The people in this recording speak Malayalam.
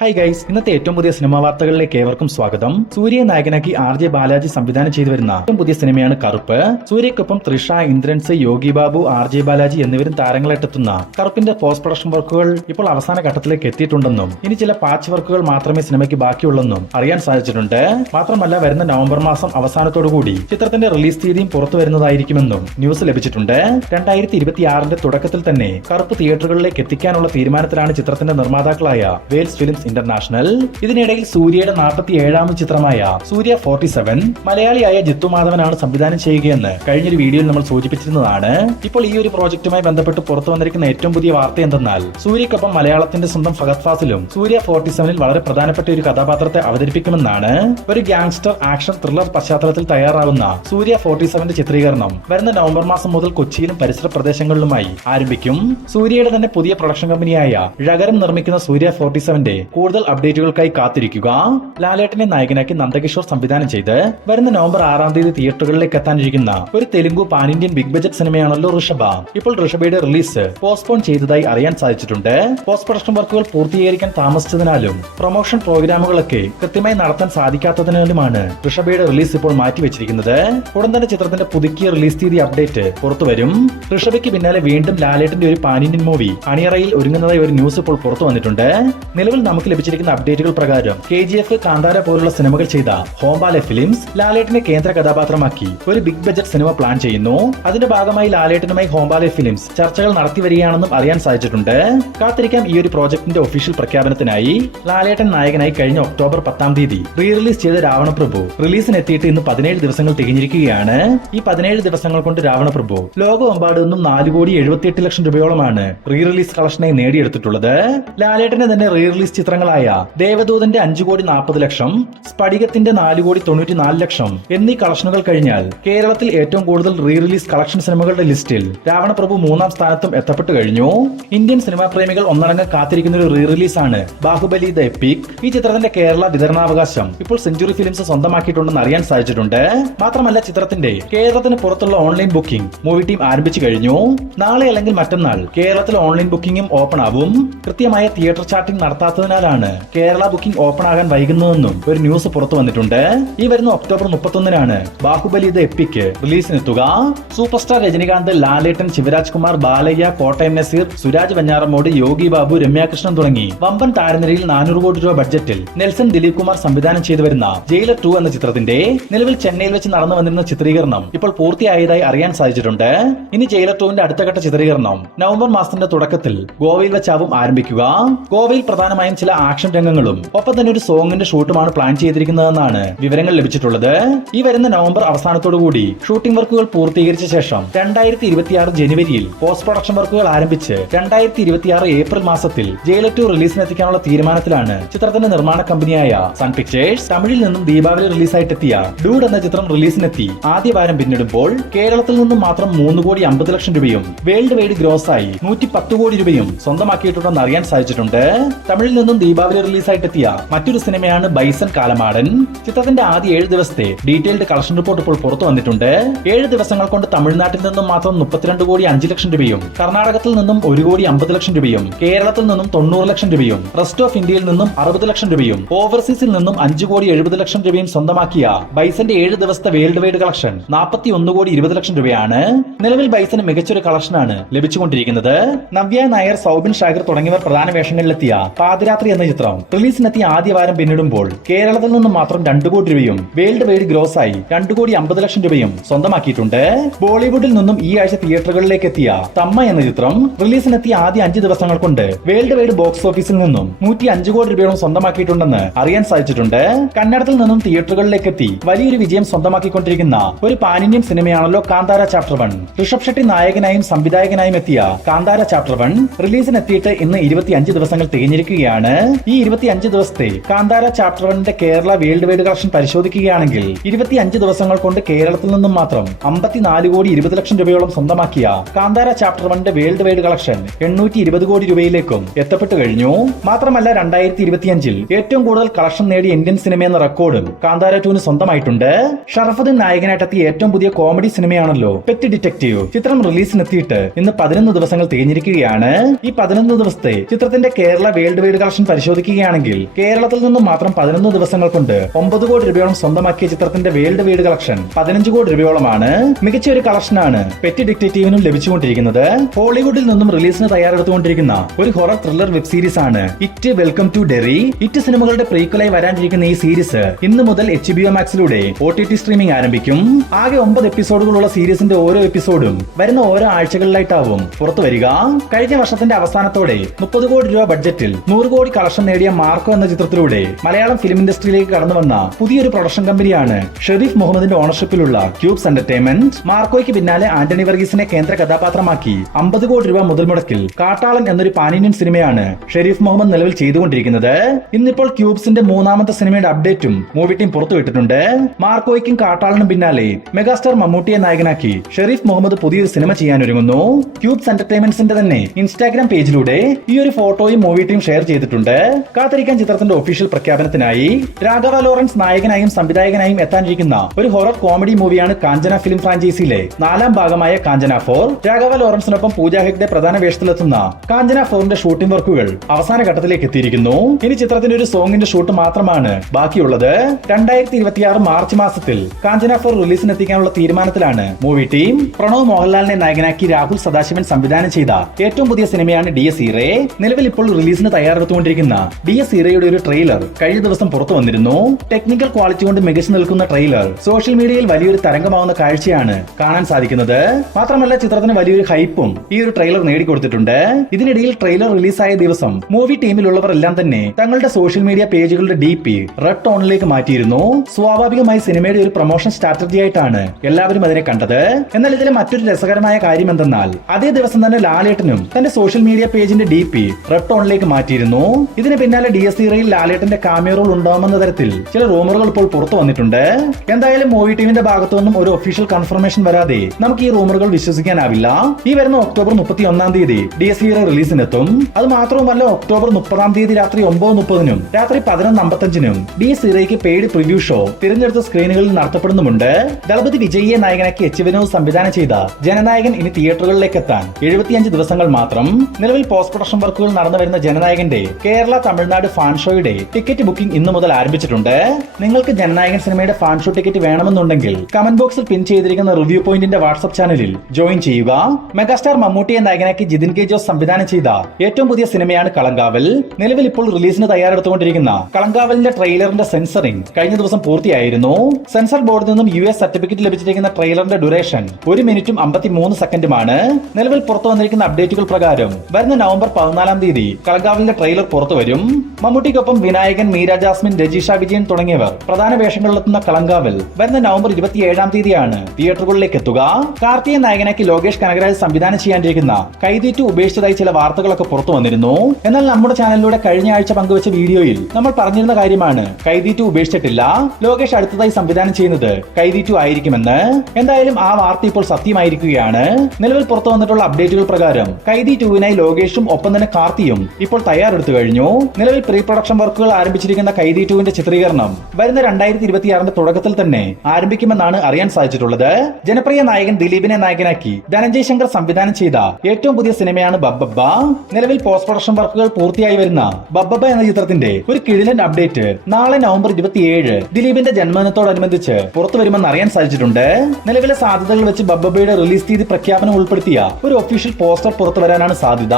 ഹായ് ഗൈസ്, ഇന്നത്തെ ഏറ്റവും പുതിയ സിനിമാ വാർത്തകളിലേക്ക് ഏവർക്കും സ്വാഗതം. സൂര്യയെ നായകനാക്കി RJ ബാലാജി സംവിധാനം ചെയ്തു വരുന്ന ഏറ്റവും പുതിയ സിനിമയാണ് കറുപ്പ്. സൂര്യയ്ക്കൊപ്പം തൃഷ, ഇന്ദ്രൻസ്, യോഗി ബാബു, RJ ബാലാജി എന്നിവരും താരങ്ങളെത്തുന്ന കറുപ്പിന്റെ പോസ്റ്റ് പ്രൊഡക്ഷൻ വർക്കുകൾ ഇപ്പോൾ അവസാന ഘട്ടത്തിലേക്ക് എത്തിയിട്ടുണ്ടെന്നും ഇനി ചില പാച്ച് വർക്കുകൾ മാത്രമേ സിനിമയ്ക്ക് ബാക്കിയുള്ളെന്നും അറിയാൻ സാധിച്ചിട്ടുണ്ട്. മാത്രമല്ല, വരുന്ന നവംബർ മാസം അവസാനത്തോടുകൂടി ചിത്രത്തിന്റെ റിലീസ് തീയതിയും പുറത്തു വരുന്നതായിരിക്കുമെന്നും ന്യൂസ് ലഭിച്ചിട്ടുണ്ട്. 2026 തുടക്കത്തിൽ തന്നെ കറുപ്പ് തിയേറ്ററുകളിലേക്ക് എത്തിക്കാനുള്ള തീരുമാനത്തിലാണ് ചിത്രത്തിന്റെ നിർമ്മാതാക്കളായ വേൽസ് ഫിലിംസ് ഇന്റർനാഷണൽ. ഇതിനിടയിൽ സൂര്യയുടെ 47ാമത് ചിത്രമായ സൂര്യ 47 മലയാളിയായ ജിത്തു മാധവനാണ് സംവിധാനം ചെയ്യുകയെന്ന് കഴിഞ്ഞൊരു വീഡിയോയിൽ നമ്മൾ സൂചിപ്പിച്ചിരുന്നതാണ്. ഇപ്പോൾ ഈ ഒരു പ്രോജക്റ്റുമായി ബന്ധപ്പെട്ട് പുറത്തു വന്നിരിക്കുന്ന ഏറ്റവും പുതിയ വാർത്ത എന്തെന്നാൽ, സൂര്യക്കൊപ്പം മലയാളത്തിന്റെ സ്വന്തം ഫഹദ് ഫാസിലും സൂര്യ 47 വളരെ പ്രധാനപ്പെട്ട ഒരു കഥാപാത്രത്തെ അവതരിപ്പിക്കുമെന്നാണ്. ഒരു ഗാങ്സ്റ്റർ ആക്ഷൻ ത്രില്ലർ പശ്ചാത്തലത്തിൽ തയ്യാറാവുന്ന സൂര്യ 47 ചിത്രീകരണം വരുന്ന നവംബർ മാസം മുതൽ കൊച്ചിയിലും പരിസര പ്രദേശങ്ങളിലുമായി ആരംഭിക്കും. സൂര്യയുടെ തന്നെ പുതിയ പ്രൊഡക്ഷൻ കമ്പനിയായ ഴകരം നിർമ്മിക്കുന്ന സൂര്യ 47ന്റെ കൂടുതൽ അപ്ഡേറ്റുകൾക്കായി കാത്തിരിക്കുക. ലാലേട്ടനെ നായകനാക്കി നന്ദകിഷോർ സംവിധാനം ചെയ്ത് വരുന്ന നവംബർ 6-ാം തീയതി തിയേറ്ററുകളിലേക്ക് എത്താനിരിക്കുന്ന ഒരു Telugu pan Indian big budget സിനിമയാണല്ലോ ഋഷഭ. ഇപ്പോൾ ഋഷഭയുടെ റിലീസ് പോസ്റ്റ്പോൺ ചെയ്തതായി അറിയാൻ സാധിച്ചിട്ടുണ്ട്. പോസ്റ്റ് പ്രൊഡക്ഷൻ വർക്കുകൾ പൂർത്തീകരിക്കാൻ താമസിച്ചതിനാലും പ്രൊമോഷൻ പ്രോഗ്രാമുകളൊക്കെ കൃത്യമായി നടത്താൻ സാധിക്കാത്തതിനാലുമാണ് ഋഷഭയുടെ റിലീസ് ഇപ്പോൾ മാറ്റിവെച്ചിരിക്കുന്നത്. ഉടൻ തന്നെ ചിത്രത്തിന്റെ പുതുക്കിയ റിലീസ് തീയതി അപ്ഡേറ്റ് പുറത്തുവരും. ഋഷഭയ്ക്ക് പിന്നാലെ വീണ്ടും ലാലേട്ടന്റെ ഒരു പാൻ ഇന്ത്യൻ മൂവി അണിയറയിൽ ഒരുങ്ങുന്നതായി ഒരു ന്യൂസ് ഇപ്പോൾ പുറത്തു വന്നിട്ടുണ്ട്. നിലവിൽ നമുക്ക് ലഭിച്ചിരിക്കുന്ന അപ്ഡേറ്റുകൾ പ്രകാരം KGF, കാന്താര പോലുള്ള സിനിമകൾ ചെയ്ത ഹോംബാലെ ഫിലിംസ് ലാലേട്ടിനെ കേന്ദ്ര കഥാപാത്രമാക്കി ഒരു ബിഗ് ബജറ്റ് സിനിമ പ്ലാൻ ചെയ്യുന്നു. അതിന്റെ ഭാഗമായി ലാലേട്ടനുമായി ഹോംബാലെ ഫിലിംസ് ചർച്ചകൾ നടത്തി വരികയാണെന്നും അറിയാൻ സാധിച്ചിട്ടുണ്ട്. കാത്തിരിക്കാം ഈ ഒരു പ്രോജക്ടിന്റെ ഒഫീഷ്യൽ പ്രഖ്യാപനത്തിനായി. ലാലേട്ടൻ നായകനായി കഴിഞ്ഞ ഒക്ടോബർ 10-ാം തീയതി റീറിലീസ് ചെയ്ത രാവണപ്രഭു റിലീസിനെത്തിയിട്ട് ഇന്ന് 17 ദിവസങ്ങൾ തികഞ്ഞിരിക്കുകയാണ്. ഈ 17 ദിവസങ്ങൾ കൊണ്ട് രാവണപ്രഭു ലോകമെമ്പാടും നിന്നും 4,78 ലക്ഷം രൂപയോളമാണ് റീറിലീസ് കളക്ഷനായി നേടിയെടുത്തിട്ടുള്ളത്. ലാലേട്ടന്റെ തന്നെ റീറിലീസ് ചിത്രങ്ങളായ ദേവദൂതന്റെ 5,40 ലക്ഷം, സ്ഫടികത്തിന്റെ 4,94 ലക്ഷം എന്നീ കളക്ഷനുകൾ കഴിഞ്ഞാൽ കേരളത്തിൽ ഏറ്റവും കൂടുതൽ റീറിലീസ് കളക്ഷൻ സിനിമകളുടെ ലിസ്റ്റിൽ രാവണപ്രഭു 3-ാം സ്ഥാനത്തും എത്തപ്പെട്ടു കഴിഞ്ഞു. ഇന്ത്യൻ സിനിമാ പ്രേമികൾ ഒന്നടങ്കം കാത്തിരിക്കുന്ന ഒരു റീറിലീസ് ആണ് ബാഹുബലി ദ എപ്പിക്. ഈ ചിത്രത്തിന്റെ കേരള വിതരണാവകാശം ഇപ്പോൾ സെഞ്ചുറി ഫിലിംസ് സ്വന്തമാക്കിയിട്ടുണ്ടെന്ന് അറിയാൻ സാധിച്ചിട്ടുണ്ട്. മാത്രമല്ല, ചിത്രത്തിന്റെ കേരളത്തിന് പുറത്തുള്ള ഓൺലൈൻ ബുക്കിംഗ് മൂവി ടീം ആരംഭിച്ചു കഴിഞ്ഞു. നാളെ അല്ലെങ്കിൽ മറ്റന്നാൾ കേരളത്തിൽ ഓൺലൈൻ ബുക്കിംഗും ഓപ്പൺ ആവും. കൃത്യമായ തിയേറ്റർ ചാർട്ടിംഗ് നടത്താത്തതിനാലാണ് കേരള ബുക്കിംഗ് ഓപ്പൺ ആകാൻ വൈകുന്നതെന്നും ഒരു ന്യൂസ് പുറത്തു വന്നിട്ടുണ്ട്. ഈ വരുന്ന ഒക്ടോബർ 31-നാണ് ബാഹുബലി ദ എപ്പിക് റിലീസിനെത്തുക. സൂപ്പർ സ്റ്റാർ രജനികാന്ത്, ലാലേട്ടൻ, ശിവരാജ് കുമാർ, ബാലയ്യ, കോട്ടയം നസീർ, സുരാജ് വെഞ്ഞാറമ്മൂട്, യോഗി ബാബു, രമ്യാകൃഷ്ണൻ തുടങ്ങി വമ്പൻ താരനിരയിൽ 400 കോടി രൂപ ബഡ്ജറ്റിൽ നെൽസൺ ദിലീപ് കുമാർ സംവിധാനം ചെയ്തു വരുന്ന ജയിലർ 2 എന്ന ചിത്രത്തിന്റെ നിലവിൽ ചെന്നൈയിൽ വെച്ച് നടന്നു വന്നിരുന്ന ചിത്രീകരണം ഇപ്പോൾ പൂർത്തിയായതായി അറിയാൻ സാധിച്ചിട്ടുണ്ട്. ഇനി ജയിലർ 2ന്റെ അടുത്തഘട്ട ചിത്രീകരണം നവംബർ മാസത്തിന്റെ തുടക്കത്തിൽ ഗോവയിൽ വെച്ചാവും ആരംഭിക്കുക. ഗോവയിൽ പ്രധാനമായും ചില ആക്ഷൻ രംഗങ്ങളും ഒപ്പം തന്നെ ഒരു സോങ്ങിന്റെ ഷൂട്ടുമാണ് പ്ലാൻ ചെയ്തിരിക്കുന്നതെന്നാണ് വിവരങ്ങൾ ലഭിച്ചിട്ടുള്ളത്. ഈ വരുന്ന നവംബർ അവസാനത്തോടുകൂടി ഷൂട്ടിംഗ് വർക്കുകൾ പൂർത്തീകരിച്ച ശേഷം 2026 ജനുവരിയിൽ പോസ്റ്റ് പ്രൊഡക്ഷൻ വർക്കുകൾ ആരംഭിച്ച് 2026 ഏപ്രിൽ മാസത്തിൽ ജയിലർ 2 റിലീസിനെത്തിക്കാനുള്ള തീരുമാനത്തിലാണ് ചിത്രത്തിന്റെ നിർമ്മാണ കമ്പനിയായ സൺ പിക്ചേഴ്സ്. തമിഴിൽ നിന്നും ദീപാവലി റിലീസായിട്ടെത്തിയ ഡൂഡ് എന്ന ചിത്രം റിലീസിനെത്തി ആദ്യ വാരം പിന്നിടുമ്പോൾ കേരളത്തിൽ നിന്നും മാത്രം 3,50 ലക്ഷം രൂപയും വേൾഡ് വൈഡ് ഗ്രോസായി 110 കോടി രൂപയും സ്വന്തമാക്കിയിട്ടുണ്ടെന്ന് അറിയാൻ സാധിച്ചിട്ടുണ്ട്. തമിഴിൽ നിന്നും ദീപാവലി റിലീസായിട്ടെത്തിയ മറ്റൊരു സിനിമയാണ് ബൈസൺ കാലമാടൻ. ചിത്രത്തിന്റെ ആദ്യ 7 ദിവസത്തെ ഡീറ്റെയിൽഡ് കളക്ഷൻ റിപ്പോർട്ട് ഇപ്പോൾ പുറത്തു വന്നിട്ടുണ്ട്. 7 ദിവസങ്ങൾ കൊണ്ട് തമിഴ്നാട്ടിൽ നിന്നും മാത്രം 32,05 ലക്ഷം രൂപയും, കർണാടകത്തിൽ നിന്നും 1,50 ലക്ഷം രൂപയും, കേരളത്തിൽ നിന്നും 90 ലക്ഷം രൂപയും, റെസ്റ്റ് ഓഫ് ഇന്ത്യയിൽ നിന്നും 60 ലക്ഷം രൂപയും, ഓവർസീസിൽ നിന്നും 5,70 ലക്ഷം രൂപയും സ്വന്തമാക്കിയ ബൈസന്റെ 7 ദിവസത്തെ വേൾഡ് വൈഡ് കളക്ഷൻ 41,20 ലക്ഷം രൂപയാണ്. നിലവിൽ ബൈസന് മികച്ചൊരു കളക്ഷനാണ് ലഭിച്ചുകൊണ്ടിരിക്കുന്നത്. നവ്യ നായർ, സൗബിൻ ഷാഗർ തുടങ്ങിയവർ പ്രധാന വേഷങ്ങളിലെത്തിയ പാതിരാത്രി എന്ന ചിത്രം റിലീസിനെത്തിയ ആദ്യ വാരം പിന്നിടുമ്പോൾ കേരളത്തിൽ നിന്നും മാത്രം 2 കോടി രൂപയും വേൾഡ് വൈഡ് ഗ്രോസായി 2,50 ലക്ഷം രൂപയും സ്വന്തമാക്കിയിട്ടുണ്ട്. ബോളിവുഡിൽ നിന്നും ഈ ആഴ്ച തിയേറ്ററുകളിലേക്ക് എത്തിയ തമ്മ എന്ന ചിത്രം റിലീസിനെത്തിയ ആദ്യ 5 ദിവസങ്ങൾ കൊണ്ട് വേൾഡ് വൈഡ് ബോക്സ് ഓഫീസിൽ നിന്നും 105 കോടി രൂപയോളം സ്വന്തമാക്കിയിട്ടുണ്ടെന്ന് അറിയാൻ സാധിച്ചിട്ടുണ്ട്. കന്നഡത്തിൽ നിന്നും തിയേറ്ററുകളിലേക്ക് എത്തി വലിയൊരു വിജയം സ്വന്തമാക്കിക്കൊണ്ടിരിക്കുന്ന ഒരു പാൻ ഇന്ത്യൻ സിനിമയാണല്ലോ കാന്താര ചാപ്റ്റർ 1. ഋഷഭ് ഷെട്ടി നായകനായും സംവിധായകനായും എത്തിയ കാന്താര ചാപ്റ്റർ 1 റിലീസിനെത്തിയിട്ട് ഇന്ന് 25 ദിവസങ്ങൾ തികഞ്ഞിരിക്കുകയാണ്. ഈ 25 ദിവസത്തെ കാന്താര ചാപ്റ്റർ 1ന്റെ കേരള വേൾഡ് വൈഡ് കളക്ഷൻ പരിശോധിക്കുകയാണെങ്കിൽ 25 ദിവസങ്ങൾ കൊണ്ട് കേരളത്തിൽ നിന്നും മാത്രം 54,20 ലക്ഷം രൂപയോളം സ്വന്തമാക്കിയ കാന്താര ചാപ്റ്റർ 1ന്റെ വേൾഡ് വൈഡ് കളക്ഷൻ 820 കോടി രൂപയിലേക്കും എത്തപ്പെട്ടു കഴിഞ്ഞു. മാത്രമല്ല, 2025-ൽ ഏറ്റവും കൂടുതൽ കളക്ഷൻ നേടിയ ഇന്ത്യൻ സിനിമ എന്ന റെക്കോർഡും കാന്താര 2 സ്വന്തമായിട്ടുണ്ട്. ഷറഫുദ്ദീൻ നായകനായിട്ടെത്തിയ ഏറ്റവും പുതിയ കോമഡി സിനിമയാണല്ലോ പെറ്റ് ഡിറ്റക്റ്റീവ്. ചിത്രം റിലീസിനെത്തിയിട്ട് ഇന്ന് 11 ദിവസങ്ങൾ തികഞ്ഞിരിക്കുകയാണ്. ഈ 11 ദിവസത്തെ ചിത്രത്തിന്റെ കേരള വേൾഡ് വൈഡ് കളക്ഷൻ പരിശോധിക്കുകയാണെങ്കിൽ കേരളത്തിൽ നിന്നും മാത്രം 11 ദിവസങ്ങൾ കൊണ്ട് 9 കോടി രൂപയോളം സ്വന്തമാക്കിയ ചിത്രത്തിന്റെ വേൾഡ് വൈഡ് കളക്ഷൻ 15 കോടി രൂപയോളമാണ്. മികച്ച ഒരു കളക്ഷനാണ് പെറ്റി ഡിറ്റക്റ്റീവിനും ലഭിച്ചുകൊണ്ടിരിക്കുന്നത്. ഹോളിവുഡിൽ നിന്നും റിലീസിന് തയ്യാറെടുത്തുകൊണ്ടിരിക്കുന്ന ഒരു ഹൊറർ ത്രില്ലർ വെബ് സീരീസ് ആണ് ഇറ്റ് വെൽക്കം ടു ഡെറി. ഇറ്റ് സിനിമകളുടെ പ്രീക്വലായി വരാനിരിക്കുന്ന ഈ സീരീസ് ഇന്ന് മുതൽ HBO മാക്സിലൂടെ OTT സ്ട്രീമിംഗ് ആരംഭിക്കും. ആകെ 9 എപ്പിസോഡുകളുള്ള സീരീസിന്റെ ഓരോ എപ്പിസോഡും വരുന്ന ഓരോ ആഴ്ചകളിലായിട്ടാവും പുറത്തു വരിക. കഴിഞ്ഞ വർഷത്തിന്റെ അവസാനത്തോടെ 30 കോടി രൂപ ബഡ്ജറ്റിൽ 100 കോടി കളക്ഷൻ നേടിയ മാർക്കോ എന്ന ചിത്രത്തിലൂടെ മലയാളം ഫിലിം ഇൻഡസ്ട്രിയിലേക്ക് കടന്നു വന്ന പുതിയൊരു പ്രൊഡക്ഷൻ കമ്പനിയാണ് ഷെരീഫ് മുഹമ്മദിന്റെ ഓണർഷിപ്പിലുള്ള ക്യൂബ്സ് എന്റർടൈൻമെന്റ്. മാർക്കോയ്ക്ക് പിന്നാലെ ആന്റണി വർഗീസിനെ കേന്ദ്ര കഥാപാത്രമാക്കി 50 കോടി രൂപ മുതൽ മുടക്കിൽ കാട്ടാളൻ എന്നൊരു പാൻ ഇന്ത്യൻ സിനിമയാണ് ഷെരീഫ് മുഹമ്മദ് നിലവിൽ ചെയ്തുകൊണ്ടിരിക്കുന്നത്. ഇന്നിപ്പോൾ ക്യൂബ്സിന്റെ 3ാമത്തെ സിനിമയുടെ അപ്ഡേറ്റും മൂവി ടീം പുറത്തുവിട്ടിട്ടുണ്ട്. മാർക്കോയ്ക്കും കാട്ടാളനും പിന്നാലെ മെഗാസ്റ്റാർ മമ്മൂട്ടിയെ നായകനാക്കി ഷെരീഫ് മുഹമ്മദ് പുതിയൊരു സിനിമ ചെയ്യാനൊരുങ്ങുന്നു. ക്യൂബ്സ് എന്റർടൈൻമെന്റ്സിന്റെ തന്നെ ഇൻസ്റ്റാഗ്രാം പേജിലൂടെ ഈ ഒരു ഫോട്ടോയും മൂവി ടീം ഷെയർ ചെയ്തിട്ടുണ്ട്. കാത്തിരിക്കാൻ ചിത്രത്തിന്റെ ഒഫീഷ്യൽ പ്രഖ്യാപനത്തിനായി. രാഘവ ലോറൻസ് നായകനായും സംവിധായകനായും എത്താനിരിക്കുന്ന ഒരു ഹൊറർ കോമഡി മൂവിയാണ് കാഞ്ചന ഫിലിം ഫ്രാഞ്ചൈസിയിലെ 4ാം ഭാഗമായ കാഞ്ചന 4. രാഘവ ലോറൻസിനൊപ്പം പൂജ ഹെഗ്ഡെ പ്രധാന വേഷത്തിലെത്തുന്ന കാഞ്ചന 4ന്റെ ഷൂട്ടിംഗ് വർക്കുകൾ അവസാന ഘട്ടത്തിലേക്ക് എത്തിയിരിക്കുന്നു. ഇനി ചിത്രത്തിന്റെ ഒരു സോങ്ങിന്റെ ഷൂട്ട് മാത്രമാണ് ബാക്കിയുള്ളത്. 2026 മാർച്ച് മാസത്തിൽ കാഞ്ചന 4 റിലീസിനെത്തിക്കാനുള്ള തീരുമാനത്തിലാണ് മൂവി ടീം. പ്രണവ് മോഹൻലാലിനെ നായകനാക്കി രാഹുൽ സദാശിവൻ സംവിധാനം ചെയ്ത ഏറ്റവും പുതിയ സിനിമയാണ് ഡിയസ് ഈറേ. നിലവിൽ ഇപ്പോൾ റിലീസിന് തയ്യാറെടുത്തുകൊണ്ടിരിക്കുന്ന ഡിയസ് ഈറയുടെ ഒരു ട്രെയിലർ കഴിഞ്ഞ ദിവസം പുറത്തു വന്നിരുന്നു. ടെക്നിക്കൽ ക്വാളിറ്റി കൊണ്ട് മികച്ചു നിൽക്കുന്ന ട്രെയിലർ സോഷ്യൽ മീഡിയയിൽ വലിയൊരു തരംഗമാവുന്ന കാഴ്ചയാണ് കാണാൻ സാധിക്കുന്നത്. മാത്രമല്ല ചിത്രത്തിന് വലിയൊരു ഹൈപ്പും ഈ ഒരു ട്രെയിലർ നേടിക്കൊടുത്തിട്ടുണ്ട്. ഇതിനിടയിൽ ട്രെയിലർ റിലീസായ ദിവസം മൂവി ടീമിലുള്ളവർ എല്ലാം തന്നെ തങ്ങളുടെ സോഷ്യൽ മീഡിയ പേജുകളുടെ DP റെഡ് ടോണിലേക്ക് മാറ്റിയിരുന്നു. സ്വാഭാവികമായി സിനിമയുടെ ഒരു പ്രൊമോഷൻ സ്ട്രാറ്റജി ആയിട്ടാണ് എല്ലാവരും അതിനെ കണ്ടത്. എന്നാൽ ഇതിലെ മറ്റൊരു രസകരമായ കാര്യം എന്തെന്നാൽ അതേ ദിവസം തന്നെ ലാലേട്ടനും തന്റെ സോഷ്യൽ മീഡിയ പേജിന്റെ DP റെഡ് ടോണിലേക്ക് മാറ്റിയിരുന്നു. ഇതിന് പിന്നാലെ ഡിയസ് ഈറയിൽ ലാലേട്ടന്റെ കാമിയോ റോൾ ഉണ്ടാവുമെന്ന തരത്തിൽ ചില റൂമറുകൾ ഇപ്പോൾ പുറത്തു വന്നിട്ടുണ്ട്. എന്തായാലും മൂവി ടീമിന്റെ ഭാഗത്തു നിന്നും ഒരു ഒഫീഷ്യൽ കൺഫർമേഷൻ വരാതെ നമുക്ക് ഈ റൂമറുകൾ വിശ്വസിക്കാനാവില്ല. ഈ വരുന്ന ഒക്ടോബർ 31 തീയതി ഡിയസ് ഈറ റിലീസിനെത്തും. അത് മാത്രവുമല്ല ഒക്ടോബർ 30 തീയതി രാത്രി 9:30 രാത്രി 11:55 ഡിയസ് ഈറയ്ക്ക് പെയ്ഡ് പ്രിവ്യൂ ഷോ തിരഞ്ഞെടുത്ത സ്ക്രീനുകളിൽ നടത്തപ്പെടുന്നുമുണ്ട്. ദളപതി വിജയിയെ നായകനാക്കി H വിനോദ് സംവിധാനം ചെയ്ത ജനനായകൻ ഇനി തിയേറ്ററുകളിലേക്ക് എത്താൻ 75 ദിവസങ്ങൾ മാത്രം. നിലവിൽ പോസ്റ്റ് പ്രൊഡക്ഷൻ വർക്കുകൾ നടന്നു വരുന്ന ജനനായകന്റെ കേരള തമിഴ്നാട് ഫാൻ ഷോയുടെ ടിക്കറ്റ് ബുക്കിംഗ് ഇന്നു മുതൽ ആരംഭിച്ചിട്ടുണ്ട്. നിങ്ങൾക്ക് ജനനായകൻ സിനിമയുടെ ഫാൻ ഷോ ടിക്കറ്റ് വേണമെന്നുണ്ടെങ്കിൽ കമന്റ് ബോക്സിൽ പിൻ ചെയ്തിരിക്കുന്ന റിവ്യൂ പോയിന്റിന്റെ വാട്സ്ആപ്പ് ചാനലിൽ ജോയിൻ ചെയ്യുക. മെഗാസ്റ്റാർ മമ്മൂട്ടിയെ നായകനാക്കി ജിതിൻ കെ ജോസ് സംവിധാനം ചെയ്ത ഏറ്റവും പുതിയ സിനിമയാണ് കളങ്കാവൽ. നിലവിൽ ഇപ്പോൾ റിലീസിന് തയ്യാറെടുത്തുകൊണ്ടിരിക്കുന്ന കളങ്കാവലിന്റെ ട്രെയിലറിന്റെ സെൻസറിംഗ് കഴിഞ്ഞ ദിവസം പൂർത്തിയായിരുന്നു. സെൻസർ ബോർഡിൽ നിന്നും US സർട്ടിഫിക്കറ്റ് ലഭിച്ചിരിക്കുന്ന ട്രെയിലറിന്റെ ഡ്യൂറേഷൻ 1 മിനിറ്റും 53 സെക്കൻഡുമാണ്. നിലവിൽ പുറത്തു വന്നിരിക്കുന്ന അപ്ഡേറ്റുകൾ പ്രകാരം വരുന്ന നവംബർ 14 തീയതി കളങ്കാവലിന്റെ ട്രെയിലർ പുറത്തു വരും. മമ്മൂട്ടിക്കൊപ്പം വിനായകൻ, മീര ജാസ്മിൻ, രജിഷ വിജയൻ തുടങ്ങിയവർ പ്രധാന വേഷങ്ങളിലെത്തുന്ന കളങ്കാവൽ വരുന്ന നവംബർ 27 തീയതിയാണ് തിയേറ്ററുകളിലേക്ക് എത്തുക. കാർത്തിയെ നായകനാക്കി ലോകേഷ് കനകരാജ് സംവിധാനം ചെയ്യാനിരിക്കുന്ന കൈദി 2 ഉപേക്ഷിച്ചതായി ചില വാർത്തകളൊക്കെ പുറത്തു വന്നിരുന്നു. എന്നാൽ നമ്മുടെ ചാനലിലൂടെ കഴിഞ്ഞ ആഴ്ച പങ്കുവച്ച വീഡിയോയിൽ നമ്മൾ പറഞ്ഞിരുന്ന കാര്യമാണ് കൈദി 2 ഉപേക്ഷിച്ചിട്ടില്ല. ലോകേഷ് അടുത്തതായി സംവിധാനം ചെയ്യുന്നത് കൈദി 2 ആയിരിക്കുമെന്ന്. എന്തായാലും ആ വാർത്ത ഇപ്പോൾ സത്യമായിരിക്കുകയാണ്. നിലവിൽ പുറത്തു വന്നിട്ടുള്ള അപ്ഡേറ്റുകൾ പ്രകാരം കൈദി 2വിനായി ലോകേഷും ഒപ്പം തന്നെ കാർത്തിയും ഇപ്പോൾ തയ്യാറെടുത്തു കഴിഞ്ഞു. നിലവിൽ പ്രീ പ്രൊഡക്ഷൻ വർക്കുകൾ ആരംഭിച്ചിരിക്കുന്ന കൈദി 2വിന്റെ ചിത്രീകരണം വരുന്ന 2026 തുടക്കത്തിൽ തന്നെ ആരംഭിക്കുമെന്നാണ് അറിയാൻ സാധിച്ചിട്ടുള്ളത്. ജനപ്രിയ നായകൻ ദിലീപിനെ നായകനാക്കി ധനഞ്ജയ് ശങ്കർ സംവിധാനം ചെയ്ത ഏറ്റവും പുതിയ സിനിമയാണ് ബബ്ബബ്ബ. നിലവിൽ പോസ്റ്റ് പ്രൊഡക്ഷൻ വർക്കുകൾ പൂർത്തിയായി വരുന്ന ബബ്ബബ്ബ എന്ന ചിത്രത്തിന്റെ ഒരു കിടിലൻ അപ്ഡേറ്റ് നാളെ നവംബർ 27 ദിലീപിന്റെ ജന്മദിനത്തോടനുബന്ധിച്ച് പുറത്തു വരുമെന്ന് അറിയാൻ സാധിച്ചിട്ടുണ്ട്. നിലവിലെ സാധ്യതകൾ വെച്ച് ബബ്ബബ്ബയുടെ റിലീസ് തീയതി പ്രഖ്യാപനം ഉൾപ്പെടുത്തിയ ഒരു ഒഫീഷ്യൽ പോസ്റ്റർ പുറത്തു വരാനാണ് സാധ്യത.